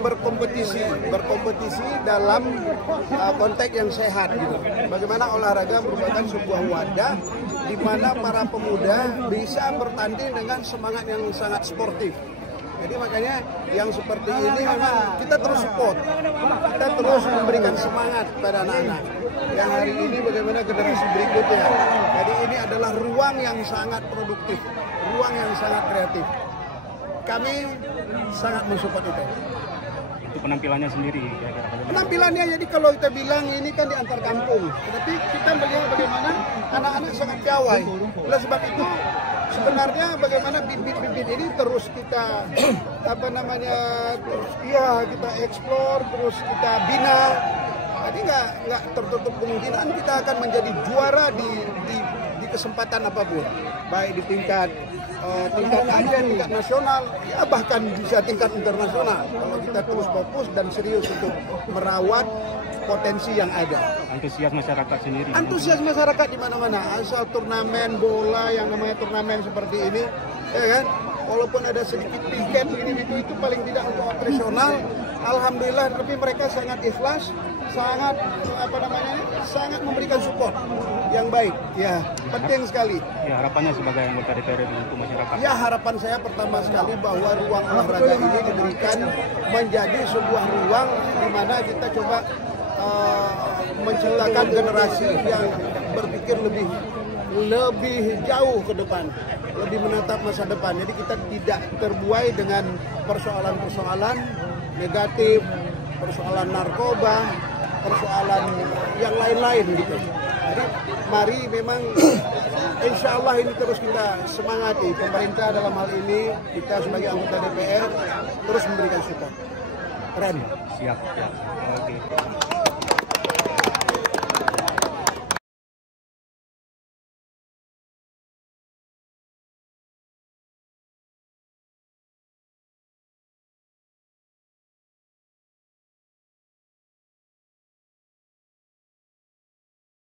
berkompetisi dalam konteks yang sehat gitu. Bagaimana olahraga merupakan sebuah wadah di mana para pemuda bisa bertanding dengan semangat yang sangat sportif. Jadi makanya yang seperti ini memang kita terus support, kita terus memberikan semangat pada anak-anak. Yang hari ini bagaimana generasi berikutnya. Jadi ini adalah ruang yang sangat produktif, ruang yang sangat kreatif. Kami sangat mensupport itu. Itu penampilannya sendiri. Penampilannya jadi kalau kita bilang ini kan di antar kampung, tapi kita melihat bagaimana anak-anak sangat piawai. Oleh sebab itu sebenarnya bagaimana bibit-bibit ini terus kita kita eksplor, terus kita bina. Jadi nggak tertutup kemungkinan kita akan menjadi juara di kesempatan apapun, baik di tingkat Aceh, tingkat nasional, ya bahkan bisa tingkat internasional. Kalau kita terus fokus dan serius untuk merawat potensi yang ada. Antusias masyarakat sendiri. Antusias masyarakat di mana-mana. Asal turnamen bola yang namanya turnamen seperti ini, ya kan? Walaupun ada sedikit tiket ini itu paling tidak untuk operasional, alhamdulillah. Tapi mereka sangat ikhlas, sangat sangat memberikan support yang baik. Ya, penting sekali. Ya, harapannya sebagai anggota DPR untuk masyarakat. Ya, harapan saya pertama sekali bahwa ruang olahraga ini diberikan menjadi sebuah ruang di mana kita coba menciptakan generasi yang berpikir lebih jauh ke depan, lebih menatap masa depan. Jadi kita tidak terbuai dengan persoalan-persoalan negatif, persoalan narkoba, persoalan yang lain-lain gitu. Jadi mari memang insya Allah ini terus kita semangati. Pemerintah dalam hal ini, kita sebagai anggota DPR terus memberikan support. Keren. Siap. Ya. Oke.